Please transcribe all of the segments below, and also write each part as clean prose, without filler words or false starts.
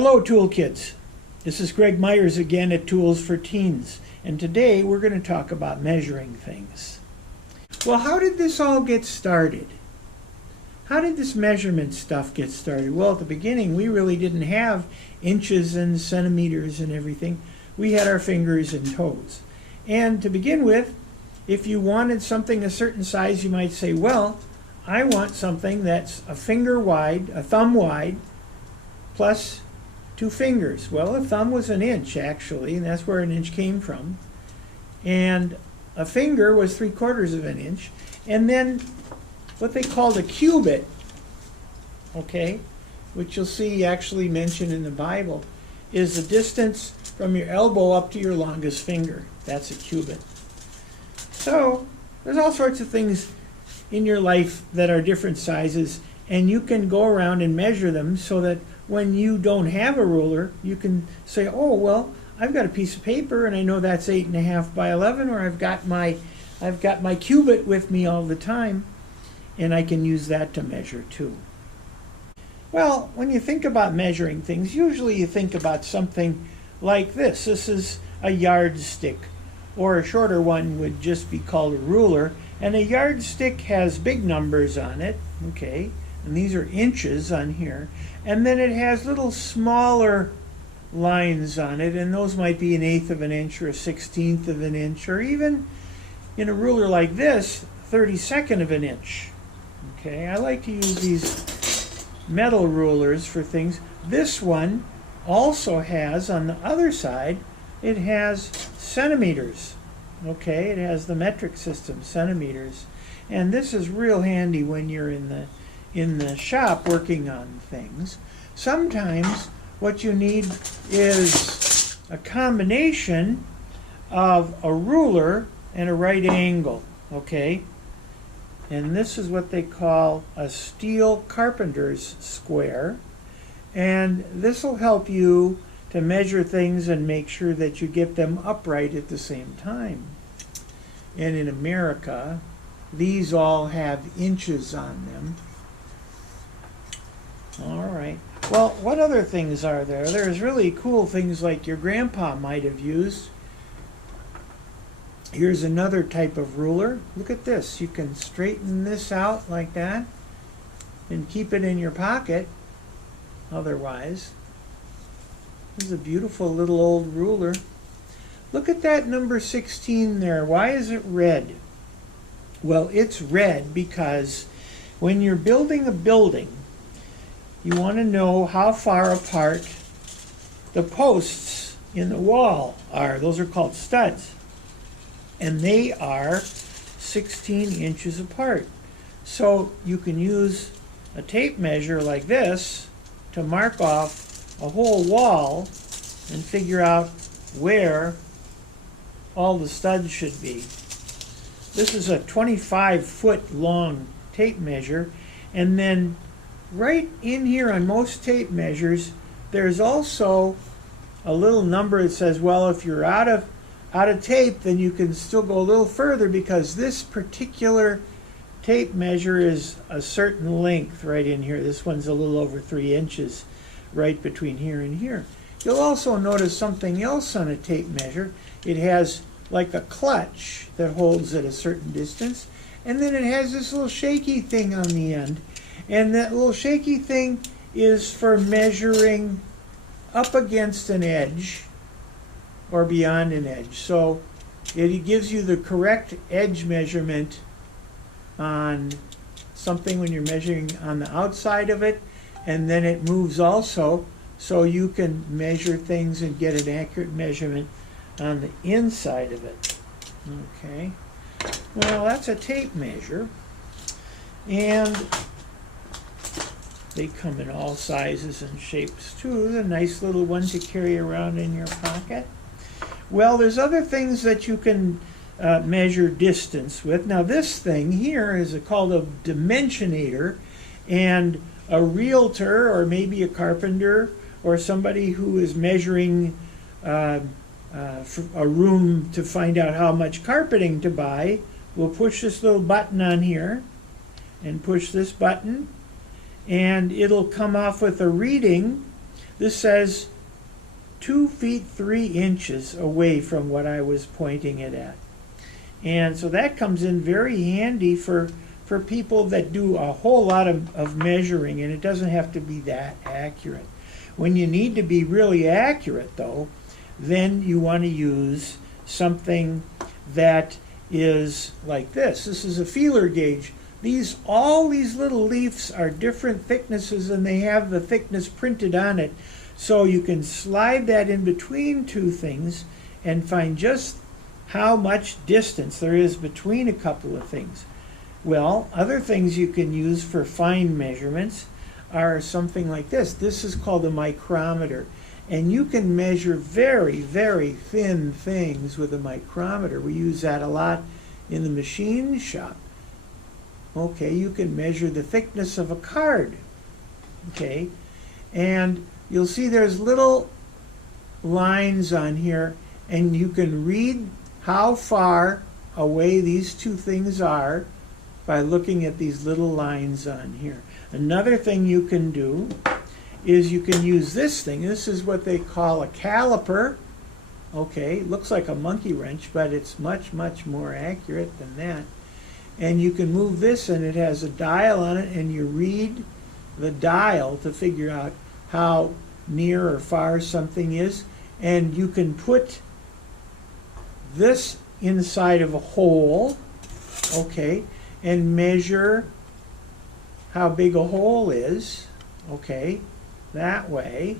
Hello Tool Kids, this is Greg Myers again at Tools for Teens, and today we're going to talk about measuring things. Well, how did this all get started? How did this measurement stuff get started? Well, at the beginning we really didn't have inches and centimeters and everything. We had our fingers and toes. And to begin with, if you wanted something a certain size, you might say, well, I want something that's a finger wide, a thumb wide, plus 2 fingers. Well, a thumb was an inch actually, and that's where an inch came from. And a finger was 3/4 of an inch. And then what they called a cubit, okay, which you'll see actually mentioned in the Bible, is the distance from your elbow up to your longest finger. That's a cubit. So there's all sorts of things in your life that are different sizes, and you can go around and measure them so that when you don't have a ruler, you can say, oh, well, I've got a piece of paper and I know that's 8.5 by 11, or I've got my cubit with me all the time, and I can use that to measure too. Well, when you think about measuring things, usually you think about something like this. This is a yardstick, or a shorter one would just be called a ruler. And a yardstick has big numbers on it, okay, and these are inches on here. And then it has little smaller lines on it, and those might be 1/8 of an inch or 1/16 of an inch, or even in a ruler like this, 1/32 of an inch. Okay, I like to use these metal rulers for things. This one also has, on the other side, it has centimeters. Okay, it has the metric system, centimeters. And this is real handy when you're in the shop working on things. Sometimes what you need is a combination of a ruler and a right angle, okay? And this is what they call a steel carpenter's square. And this will help you to measure things and make sure that you get them upright at the same time. And in America, these all have inches on them. All right. Well, what other things are there? There's really cool things like your grandpa might have used. Here's another type of ruler. Look at this. You can straighten this out like that and keep it in your pocket otherwise. This is a beautiful little old ruler. Look at that number 16 there. Why is it red? Well, it's red because when you're building a building, you want to know how far apart the posts in the wall are. Those are called studs. And they are 16 inches apart. So you can use a tape measure like this to mark off a whole wall and figure out where all the studs should be. This is a 25-foot long tape measure, and then right in here on most tape measures there's also a little number that says, well, if you're out of tape, then you can still go a little further, because this particular tape measure is a certain length right in here. This one's a little over 3 inches right between here and here. You'll also notice something else on a tape measure. It has like a clutch that holds at a certain distance, and then it has this little shaky thing on the end. And that little shaky thing is for measuring up against an edge or beyond an edge. So it gives you the correct edge measurement on something when you're measuring on the outside of it, and then it moves also so you can measure things and get an accurate measurement on the inside of it. Okay, well, that's a tape measure, and they come in all sizes and shapes too. It's a nice little one to carry around in your pocket. Well, there's other things that you can measure distance with. Now this thing here is called a dimensionator, and a realtor or maybe a carpenter or somebody who is measuring a room to find out how much carpeting to buy will push this little button on here and push this button, and it'll come off with a reading This says 2 feet 3 inches away from what I was pointing it at. And so that comes in very handy for people that do a whole lot of measuring, and it doesn't have to be that accurate. When you need to be really accurate, though, then you want to use something that is like this. This is a feeler gauge. All these little leaves are different thicknesses, and they have the thickness printed on it. So you can slide that in between two things and find just how much distance there is between a couple of things. Well, other things you can use for fine measurements are something like this. This is called a micrometer. And you can measure very, very thin things with a micrometer. We use that a lot in the machine shop. Okay, you can measure the thickness of a card. Okay, and you'll see there's little lines on here, and you can read how far away these two things are by looking at these little lines on here. Another thing you can do is you can use this thing. This is what they call a caliper. Okay, looks like a monkey wrench, but it's much, much more accurate than that. And you can move this, and it has a dial on it, and you read the dial to figure out how near or far something is. And you can put this inside of a hole, okay, and measure how big a hole is, okay, that way.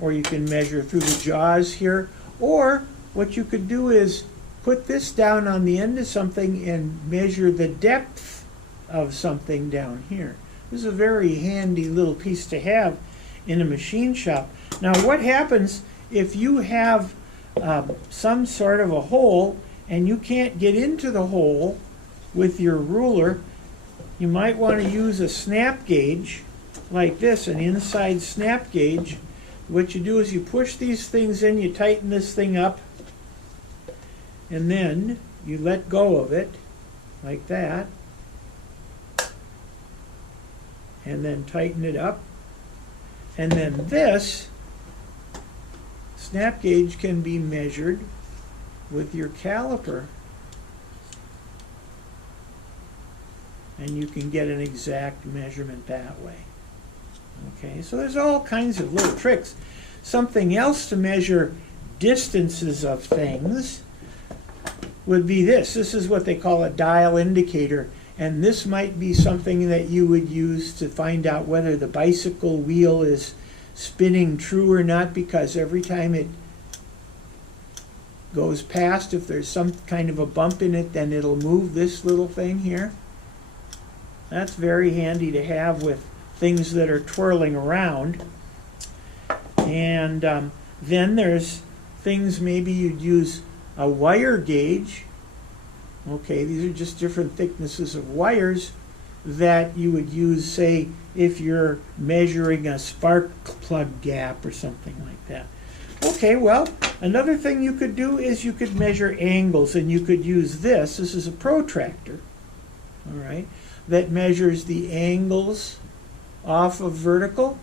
Or you can measure through the jaws here. Or what you could do is put this down on the end of something and measure the depth of something down here. This is a very handy little piece to have in a machine shop. Now, what happens if you have some sort of a hole and you can't get into the hole with your ruler? You might want to use a snap gauge like this, an inside snap gauge. What you do is you push these things in, you tighten this thing up, and then you let go of it like that, and then tighten it up, and then this snap gauge can be measured with your caliper, and you can get an exact measurement that way. Okay, so there's all kinds of little tricks. Something else to measure distances of things would be this. This is what they call a dial indicator, and this might be something that you would use to find out whether the bicycle wheel is spinning true or not, because every time it goes past, if there's some kind of a bump in it, then it'll move this little thing here. That's very handy to have with things that are twirling around. And then there's things, maybe you'd use a wire gauge. Okay, these are just different thicknesses of wires that you would use, say, if you're measuring a spark plug gap or something like that. Okay, well, another thing you could do is you could measure angles, and you could use this. This is a protractor, all right, that measures the angles off of vertical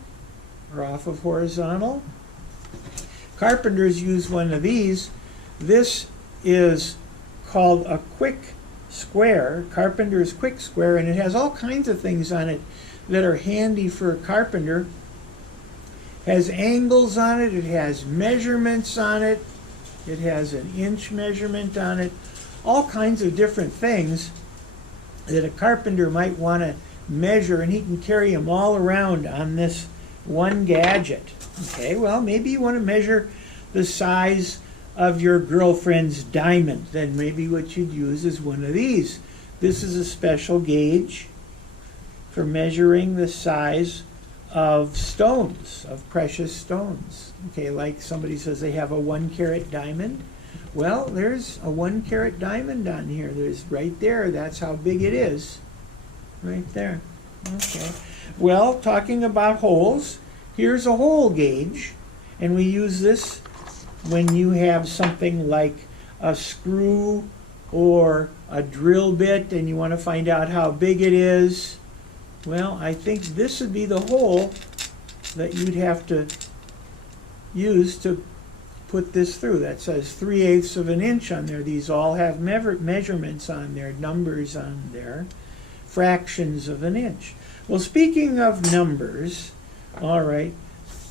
or off of horizontal. Carpenters use one of these. This is called a quick square, Carpenter's quick square, and it has all kinds of things on it that are handy for a carpenter. It has angles on it, it has measurements on it, it has an inch measurement on it, all kinds of different things that a carpenter might want to measure, and he can carry them all around on this one gadget. Okay, well, maybe you want to measure the size of your girlfriend's diamond. Then maybe what you'd use is one of these. This is a special gauge for measuring the size of stones, of precious stones. Okay, like somebody says they have a 1-carat diamond. Well, there's a 1-carat diamond on here. There's right there. That's how big it is. Right there. Okay. Well, talking about holes, here's a hole gauge, and we use this when you have something like a screw or a drill bit and you want to find out how big it is. Well, I think this would be the hole that you'd have to use to put this through. That says 3/8 of an inch on there. These all have measurements on there, numbers on there, fractions of an inch. Well, speaking of numbers, all right,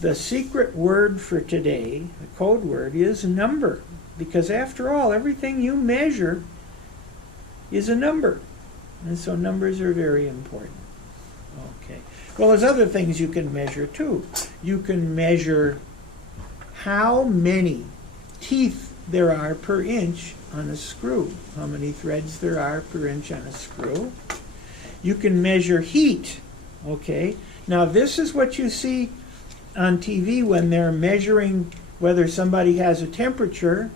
the secret word for today, the code word, is number. Because after all, everything you measure is a number. And so numbers are very important. Okay. Well, there's other things you can measure too. You can measure how many teeth there are per inch on a screw, how many threads there are per inch on a screw. You can measure heat, okay? Now this is what you see on TV when they're measuring whether somebody has a temperature.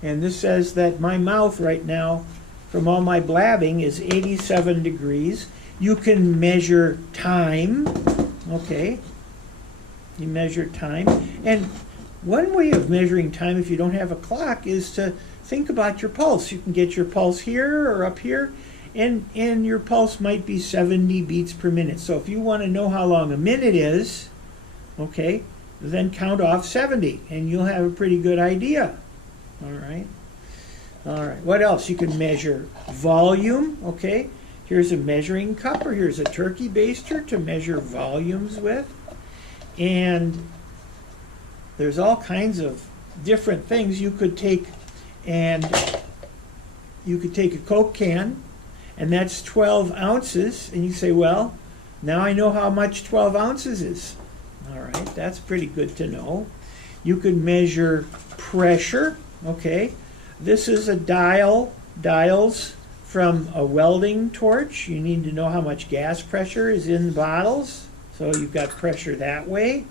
And this says that my mouth right now, from all my blabbing, is 87 degrees. You can measure time, okay? You measure time. And one way of measuring time, if you don't have a clock, is to think about your pulse. You can get your pulse here or up here, and your pulse might be 70 beats per minute. So if you want to know how long a minute is, okay, then count off 70, and you'll have a pretty good idea. All right. All right. What else? You can measure volume, okay? Here's a measuring cup, or here's a turkey baster to measure volumes with. And there's all kinds of different things you could take, and you could take a Coke can, and that's 12 ounces, and you say, well, now I know how much 12 ounces is. All right, that's pretty good to know. You could measure pressure, okay? This is a dials from a welding torch. You need to know how much gas pressure is in the bottles. So you've got pressure that way.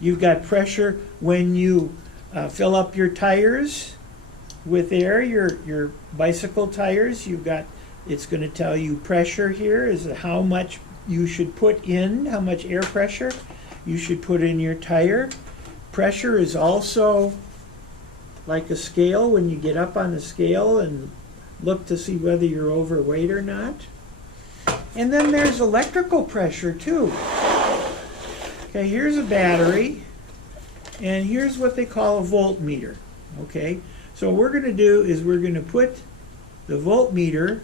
You've got pressure when you fill up your tires with air, your bicycle tires. You've got, it's going to tell you pressure here is how much you should put in, how much air pressure you should put in your tire. Pressure is also like a scale when you get up on the scale and look to see whether you're overweight or not. And then there's electrical pressure too. Okay, here's a battery, and here's what they call a voltmeter. Okay, so what we're going to do is we're going to put the voltmeter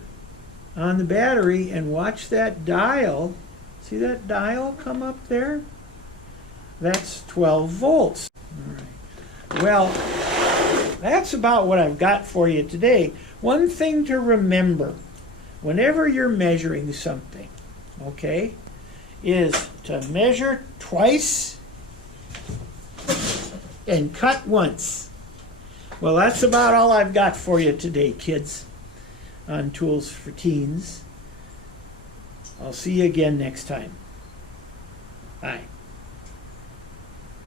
on the battery and watch that dial. See that dial come up there? That's 12 volts. All right. Well, that's about what I've got for you today. One thing to remember, whenever you're measuring something, okay, is to measure twice and cut once. Well, that's about all I've got for you today, kids, on Tools for Teens. I'll see you again next time. Bye.